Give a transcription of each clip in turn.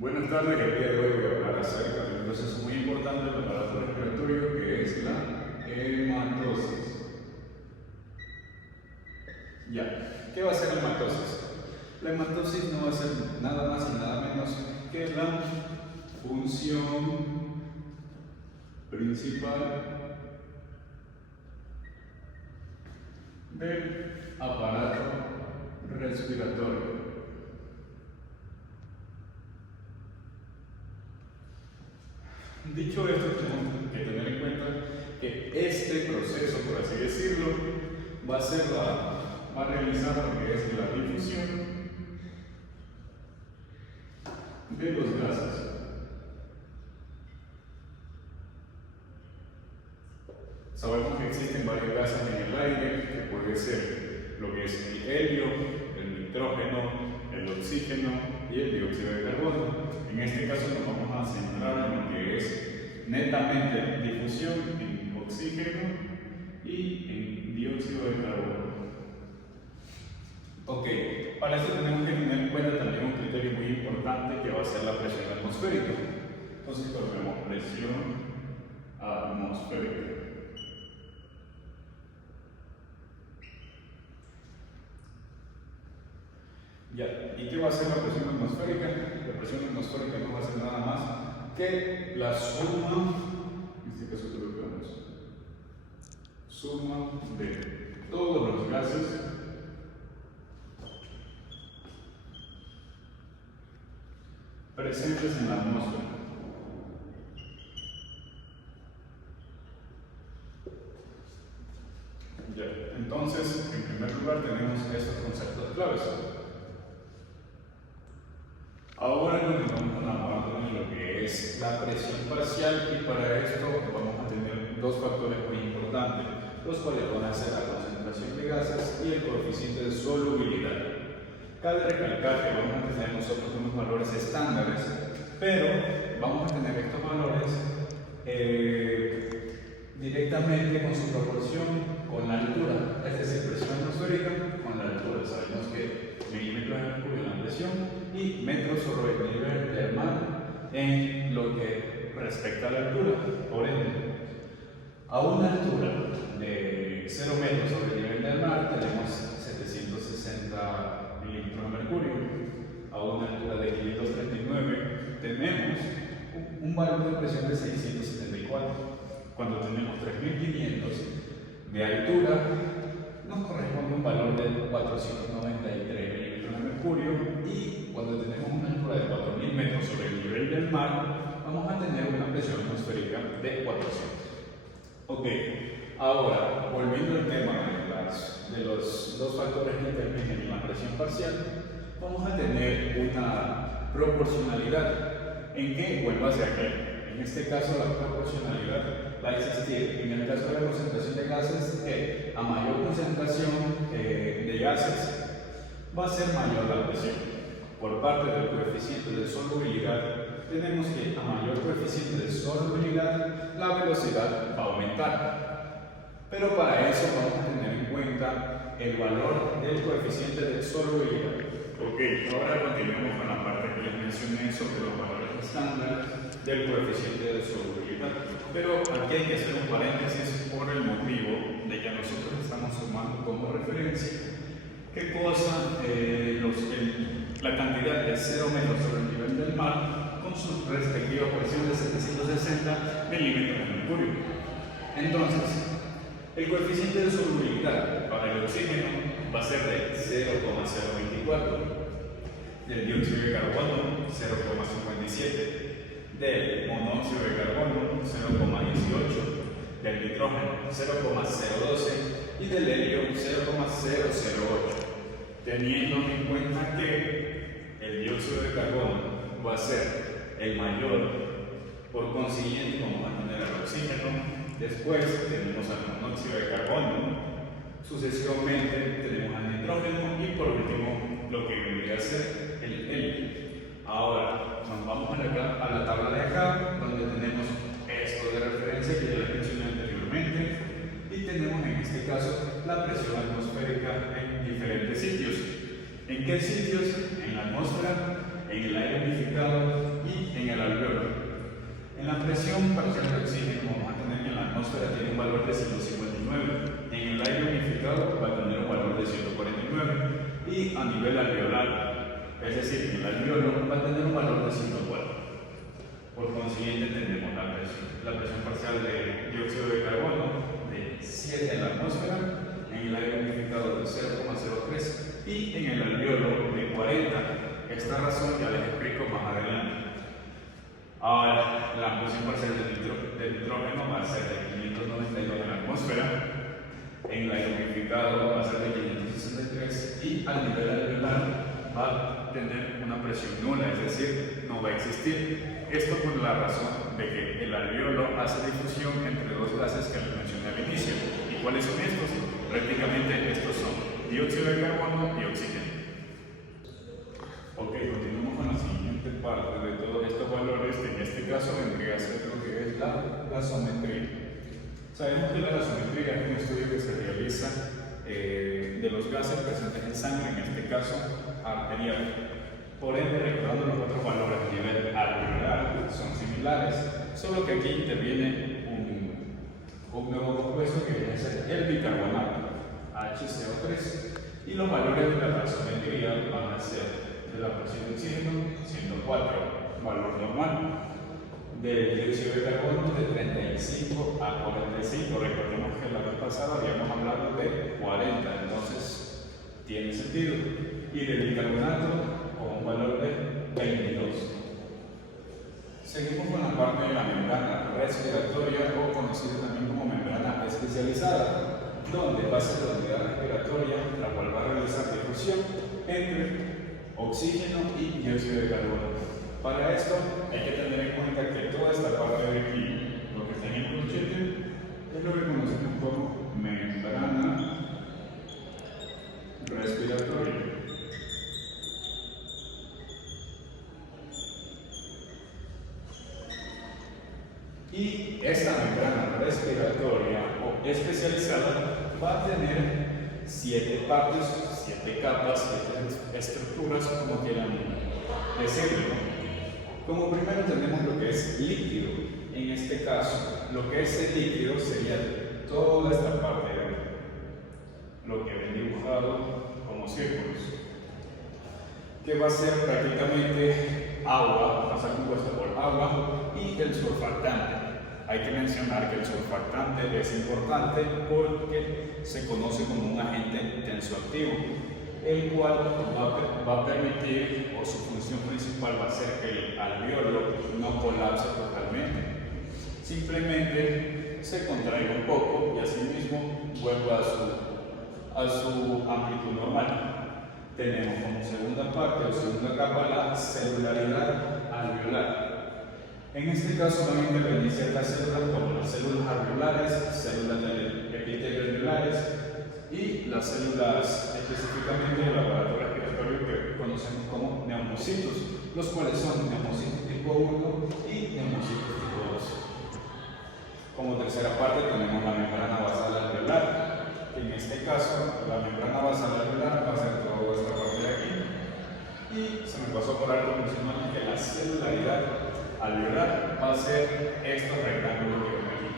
Buenas tardes, el día de hoy voy a hablar acerca de un proceso muy importante del aparato respiratorio que es la hematosis. Ya, ¿qué va a ser la hematosis? La hematosis no va a ser nada más y nada menos que la función principal del aparato respiratorio. Dicho esto, tenemos que tener en cuenta que este proceso, por así decirlo, va a realizar lo que es la difusión de los gases. Sabemos que existen varios gases en el aire, que puede ser lo que es el helio, el nitrógeno, el oxígeno y el dióxido de carbono. En este caso nos vamos a centrar en lo que es netamente difusión en oxígeno y en dióxido de carbono. Ok, para esto tenemos que tener en cuenta también un criterio muy importante que va a ser la presión atmosférica. Entonces coloquemos presión atmosférica. Ya, ¿y qué va a hacer la presión atmosférica? La presión atmosférica no va a ser nada más que la suma, en este caso colocamos suma de todos los gases presentes en la atmósfera. Ya, entonces, en primer lugar tenemos estos conceptos claves. Ahora nos vamos a enamorar de lo que es la presión parcial y para esto vamos a tener dos factores muy importantes, los cuales van a ser la concentración de gases y el coeficiente de solubilidad. Cabe recalcar que vamos a tener nosotros unos valores estándares, pero vamos a tener estos valores directamente con su proporción con la altura, es decir, presión atmosférica con la altura. Sabemos que milímetros de mercurio en la presión y metros sobre el nivel del mar en lo que respecta a la altura. Por ende, a una altura de 0 metros sobre el nivel del mar tenemos 760 milímetros de mercurio. A una altura de 539 tenemos un valor de presión de 674. Cuando tenemos 3500 de altura, nos corresponde un valor de 493 milímetros de mercurio, y cuando tenemos una altura de 4000 metros sobre el nivel del mar, vamos a tener una presión atmosférica de 400. Ok, ahora, volviendo al tema de los dos factores que intervienen en la presión parcial, vamos a tener una proporcionalidad. ¿En qué? O en base a qué? En este caso, la proporcionalidad va a existir en el caso de la concentración de gases, que a mayor concentración de gases va a ser mayor la presión. Por parte del coeficiente de solubilidad, tenemos que a mayor coeficiente de solubilidad, la velocidad va a aumentar. Pero para eso vamos a tener en cuenta el valor del coeficiente de solubilidad. Ok, ahora continuemos con la parte que les mencioné sobre los valores estándar del coeficiente de solubilidad. Pero aquí hay que hacer un paréntesis por el motivo de que nosotros estamos tomando como referencia qué cosa, la cantidad de 0 metros sobre el nivel del mar con su respectiva presión de 760 milímetros de mercurio. Entonces, el coeficiente de solubilidad para el oxígeno va a ser de 0,024, del dióxido de carbono 0,57, del monóxido de carbono 0,18, del nitrógeno 0,012 y del helio 0,008, teniendo en cuenta que el dióxido de carbono va a ser el mayor, por consiguiente vamos a tener el oxígeno, después tenemos al monóxido de carbono, sucesivamente tenemos al nitrógeno y por último lo que vendría a ser el helio. Ahora nos vamos a la tabla de acá, donde tenemos esto de referencia que ya les mencioné anteriormente, y tenemos en este caso la presión atmosférica en diferentes sitios. ¿En qué sitios? En la atmósfera, en el aire unificado y en el alveolo. En la presión parcial de oxígeno vamos a tener que en la atmósfera tiene un valor de 159, en el aire unificado va a tener un valor de 149 y a nivel alveolar, es decir, en el alveolo va a tener un valor de 104. Por consiguiente tenemos la presión parcial de dióxido de carbono de 7 en la atmósfera, en el aire unificado de 0,03 y en el alveolo de 40. Esta razón ya les explico más adelante. Ahora, la presión parcial del nitrógeno va a ser de 592 en la atmósfera, en el aire unificado va a ser de 563 y al nivel alveolar va a tener una presión nula, es decir, no va a existir. Esto por la razón de que el alveolo hace difusión entre dos gases que les mencioné al inicio. ¿Y cuáles son estos? Prácticamente estos son dióxido de carbono y oxígeno. Ok, continuamos con la siguiente parte de todos estos valores, que en este caso vendría a ser lo que es la gasometría. Sabemos que la gasometría es un estudio que se realiza de los gases presentes en sangre, en este caso arterial. Por ende, recordando los otros valores a nivel alveolar son similares, solo que aquí interviene un nuevo compuesto que viene a ser el bicarbonato, HCO3, y los valores de la gasometría van a ser de la presión de oxígeno 104, valor normal, del dióxido de carbono de 35 a 45. Recordemos que la vez pasada habíamos hablado de 40, entonces tiene sentido. Y del bicarbonato con un valor de 22. Seguimos con la parte de la membrana respiratoria, o conocida también como membrana especializada, donde va a ser la unidad respiratoria la cual va a realizar difusión entre oxígeno y dióxido de carbono. Para esto hay que tener en cuenta que toda esta parte de aquí, lo que está en el corchete, es lo que conocemos como membrana respiratoria. Y esta membrana respiratoria o especializada va a tener 7 partes, 7 capas, 7 estructuras, como quieran decirlo. Como primero tenemos lo que es líquido. En este caso, lo que es el líquido sería toda esta parte de aquí, lo que ven dibujado como círculos, que va a ser prácticamente agua, va a ser compuesta por agua y el surfactante. Hay que mencionar que el surfactante es importante porque se conoce como un agente tensoactivo, el cual va a permitir, o su función principal va a ser que el alveolo no colapse totalmente, simplemente se contraiga un poco y asimismo vuelva a su amplitud normal. Tenemos como segunda parte o segunda capa la celularidad alveolar. En este caso van a intervenir ciertas células como las células alveolares, células del epitelio alveolares y las células específicamente del aparato respiratorio que conocemos como neumocitos, los cuales son neumocitos tipo 1 y neumocitos tipo 2. Como tercera parte tenemos la membrana basal alveolar, que en este caso la membrana basal alveolar va a ser toda esta parte de aquí. Y se me pasó por algo mencionar que la celularidad alveolar va a ser estos rectángulos que ven aquí.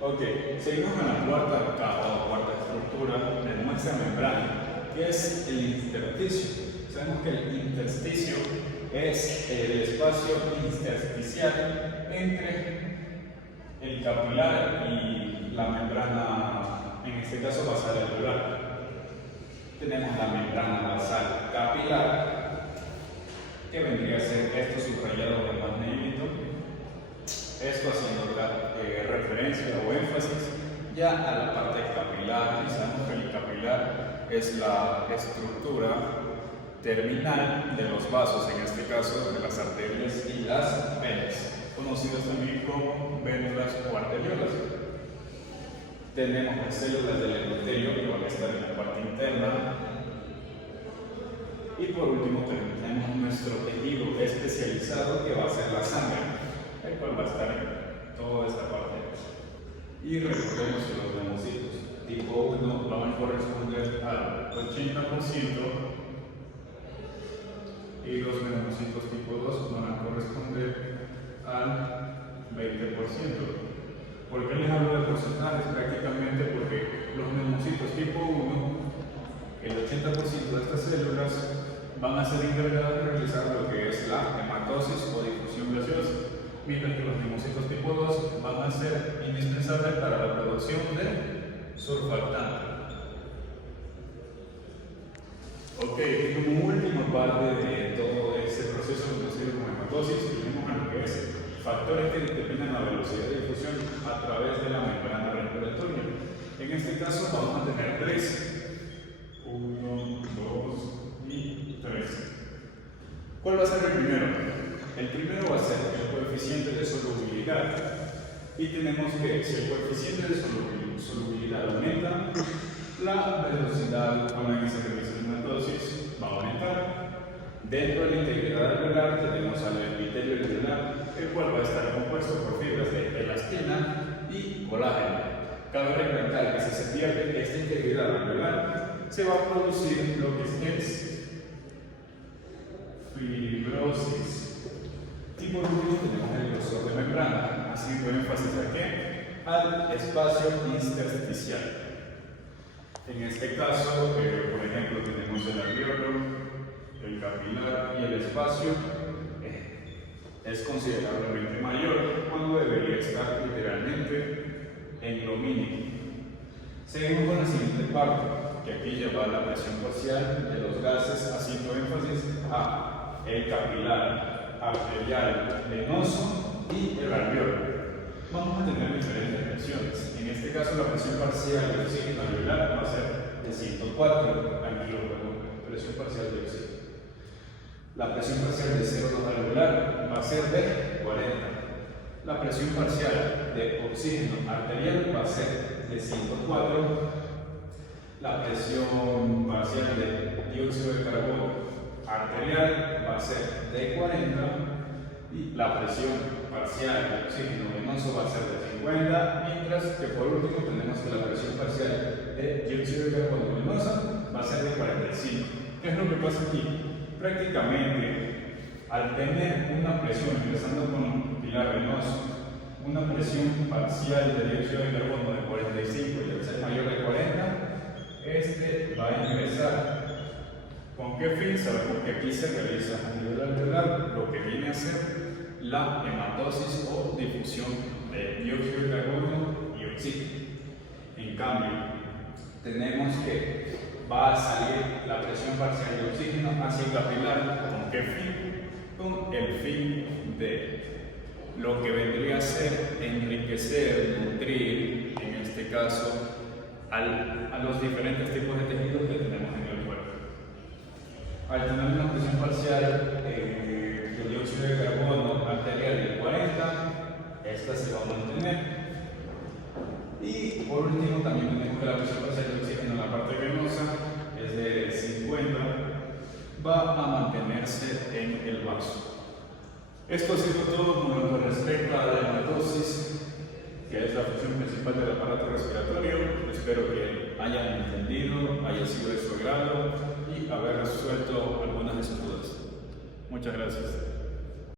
Ok, seguimos con la cuarta capa o cuarta estructura de nuestra membrana, que es el intersticio. Sabemos que el intersticio es el espacio intersticial entre el capilar y la membrana, en este caso basal alveolar. Tenemos la membrana basal capilar, que vendría a ser esto subrayado de más negrito, esto haciendo referencia o énfasis ya a la parte capilar. Y sabemos que el capilar es la estructura terminal de los vasos, en este caso de las arterias y las venas, conocidas también como vénulas o arteriolas. Tenemos las células del epitelio que van a estar en la parte interna. Y por último tenemos nuestro tejido especializado, que va a ser la sangre, el cual va a estar en toda esta parte. Y recordemos que los neumocitos tipo 1 van a corresponder al 80% y los menocitos tipo 2 van a corresponder al 20%. ¿Por qué les hablo de porcentajes? Prácticamente porque los menocitos tipo 1, el 80% de estas células van a ser encargadas de realizar lo que es la hematosis o difusión gaseosa, mientras que los menocitos tipo 2 van a ser indispensables para la producción de surfactante. Ok, y como última parte de todo este proceso conocido como hematosis, tenemos a lo que es factores que determinan la velocidad de difusión a través de la membrana respiratoria. En este caso vamos a tener tres. 1, 2 y 3. ¿Cuál va a ser el primero? El primero va a ser el coeficiente de solubilidad. Y tenemos que si el coeficiente de solubilidad aumenta, la velocidad con la que se realiza la hematosis va a aumentar. Dentro de la integridad alveolar tenemos al epitelio alveolar, el cual va a estar compuesto por fibras de elastina y colágeno. Cabe recalcar que si se pierde esta integridad alveolar, se va a producir lo que es fibrosis. Y por último tenemos el grosor de membrana, haciendo énfasis a qué? Al espacio intersticial. En este caso, por ejemplo, tenemos el alveolo, el capilar y el espacio es considerablemente mayor cuando debería estar literalmente en lo mínimo. Seguimos con la siguiente parte, que aquí lleva la presión parcial de los gases, haciendo énfasis a el capilar, arterial, venoso y el alveolo. Vamos a tener diferentes presiones. En este caso, la presión parcial de oxígeno alveolar va a ser de 104 al kilogramo, presión parcial de oxígeno. La presión parcial de CO2 alveolar va a ser de 40. La presión parcial de oxígeno arterial va a ser de 104. La presión parcial de dióxido de carbono arterial va a ser de 40. Y la presión parcial de oxígeno venoso va a ser de 50, mientras que por último tenemos que la presión parcial de dióxido de carbono venosa va a ser de 45. ¿Qué es lo que pasa aquí? Prácticamente, al tener una presión, empezando con un pilar venoso, una presión parcial de dióxido de carbono de 45 y al ser mayor de 40, este va a ingresar. ¿Con qué fin? Sabemos que aquí se realiza a nivel alveolar lo que viene a ser la hematosis o difusión de dióxido de carbono y oxígeno. En cambio, tenemos que va a salir la presión parcial de oxígeno hacia el capilar. ¿Con qué fin? Con el fin de lo que vendría a ser enriquecer, nutrir, en este caso, a los diferentes tipos de tejidos que tenemos en el cuerpo. Al tener una presión parcial de dióxido de carbono arterial de 40, esta se va a mantener. Y por último también tenemos que la presión parcial de oxígeno en la parte venosa es de 50, va a mantenerse en el vaso. Esto ha sido todo con lo que respecta a la hematosis, que es la función principal del aparato respiratorio. Espero que hayan entendido, haya sido de su agrado y haber resuelto algunas de sus dudas. Muchas gracias.